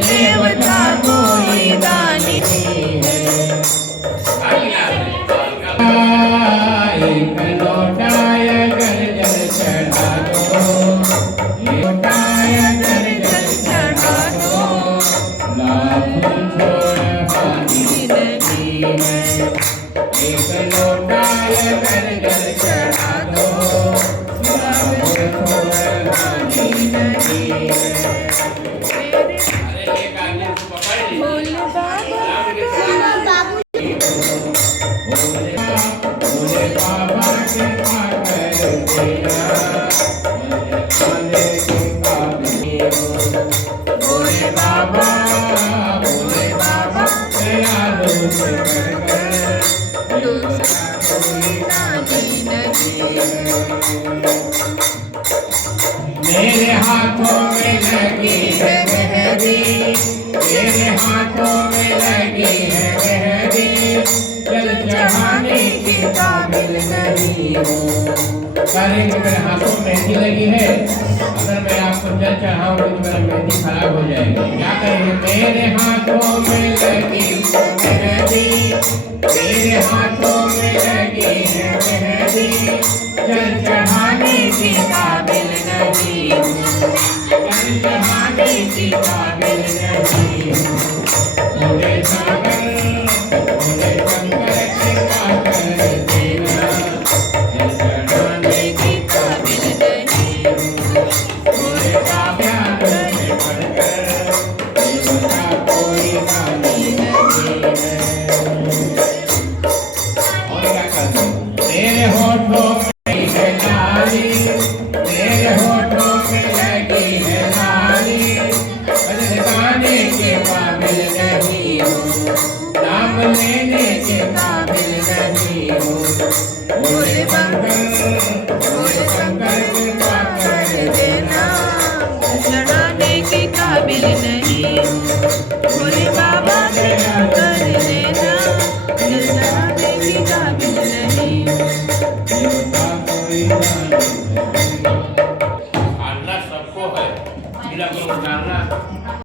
देवता कोई दानी है। एक लोटाय कर जल चढ़ा दो, लोटाय कर जल चढ़ा दो, लाभ छोड़ पानी नहीं है। एक लोटाय कर जल चढ़ा दो, लाभ छोड़ पानी नहीं है। भोले बाबा के पागल तेरा, भोले बाबा तेरा दोष कर मेरे हाथों में लगी है मेहंदी, मेरे हाथों में लगी है मेहंदी, जल चढ़ाने की काबिल नहीं हूँ। सारे मेरे हाथों में मेहंदी लगी है, अगर मैं आपको जल चढ़ाऊंगा तो मेरा मेहंदी खराब हो जाएगी। क्या कहेंगे? मेरे हाथों में लगी है मेहंदी, मेरे हाथों में लगी है मेहंदी, जल चढ़ाने की काबिल नहीं हूँ, जल चढ़ाने की काबिल नहीं हूँ। भोले सागर भोले शंकर कृपा कर देना, जल चढ़ाने की काबिल नहीं हूँ। भोले बाबा तुझसे बढ़कर देवता कोई दानी नहीं है। और क्या करते? तेरे होठों में है लाली, तेरे होठों में लगी है लाली, गाने के काबिल नहीं हूँ, नाम लेने के काबिल नहीं हूँ। भोले शंकर कृपा कर देना, चढ़ाने के काबिल नहीं हूँ। भोले बाबा कृपा कर देना, जल चढ़ाने के काबिल नहीं हूँ। देवता कोई दानी नहीं है। सबको है,